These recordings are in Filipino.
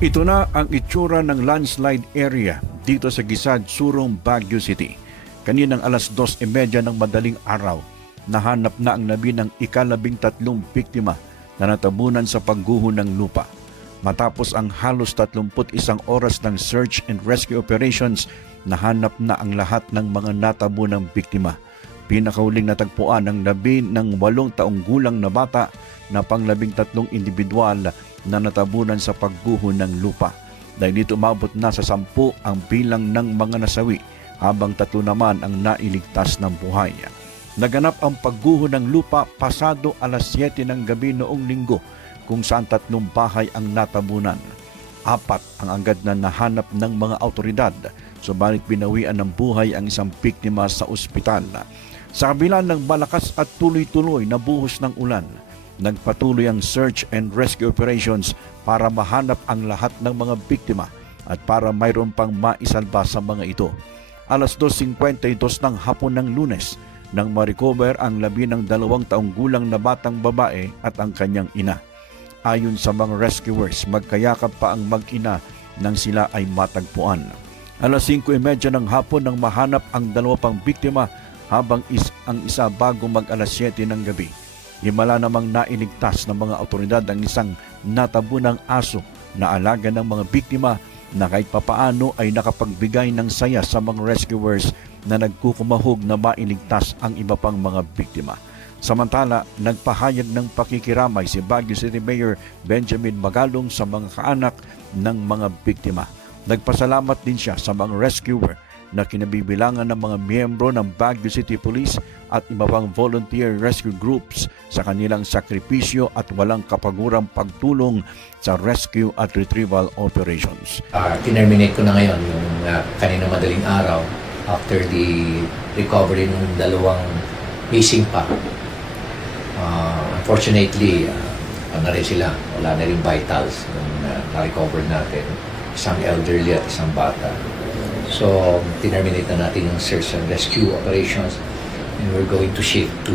Ito na ang itsura ng landslide area dito sa Gisad, Surong, Baguio City. Kaninang alas 2:30 ng madaling araw, nahanap na ang labi ng ika-13 biktima na natabunan sa pagguho ng lupa. Matapos ang halos 31 oras ng search and rescue operations, nahanap na ang lahat ng mga natabunang biktima. Pinakahuling natagpuan ang labi ng 8 taong gulang na bata na pang-13 individual na natabunan sa pagguho ng lupa. Dahil dito umabot na sa 10 ang bilang ng mga nasawi, habang 3 naman ang nailigtas ng buhay. Naganap ang pagguho ng lupa pasado alas 7 ng gabi noong Linggo, kung saan 3 bahay ang natabunan. 4 ang agad na nahanap ng mga autoridad, subalit binawian ng buhay ang isang biktima sa ospital. Sa kabila ng malakas at tuloy-tuloy na buhos ng ulan, nagpatuloy ang search and rescue operations para mahanap ang lahat ng mga biktima at para mayroon pang maisalba sa mga ito. Alas 2:52 ng hapon ng Lunes nang ma-recover ang labi ng 2 taong gulang na batang babae at ang kanyang ina. Ayon sa mga rescuers, magkayakap pa ang mag-ina nang sila ay matagpuan. Alas 5:30 ng hapon nang mahanap ang 2 pang biktima, habang ang isa bago mag-alas 7 ng gabi. Himala namang nailigtas ng mga otoridad ang isang natabunang aso na alaga ng mga biktima na kahit papaano ay nakapagbigay ng saya sa mga rescuers na nagkukumahog na mailigtas ang iba pang mga biktima. Samantala, nagpahayag ng pakikiramay si Baguio City Mayor Benjamin Magalong sa mga kaanak ng mga biktima. Nagpasalamat din siya sa mga rescuer na kinabibilangan ng mga miyembro ng Baguio City Police at iba pang volunteer rescue groups sa kanilang sakripisyo at walang kapagurang pagtulong sa rescue at retrieval operations. Tinerminate ko na ngayon yung kanina madaling araw after the recovery ng 2 missing pa. Unfortunately, na rin sila. Wala na rin vitals yung na-recover natin. Isang elderly at isang bata. So, tinerminate na natin yung search and rescue operations and we're going to shift to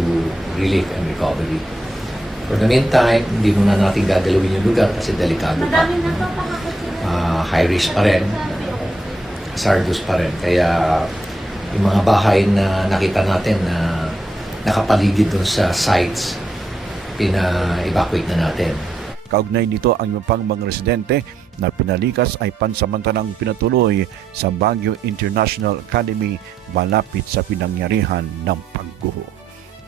relief and recovery. For the meantime, hindi muna natin gagalawin yung lugar kasi delikado pa. High risk pa rin, hazardous pa rin. Kaya yung mga bahay na nakita natin na nakapaligid dun sa sites, pina-evacuate na natin. Kaugnay nito, ang pang mga residente na pinalikas ay pansamantalang pinatuloy sa Baguio International Academy malapit sa pinangyarihan ng pagguho.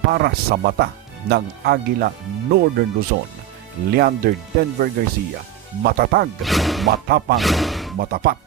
Para sa mata ng Agila Northern Luzon, Leander Denver Garcia, matatag, matapang, matapat.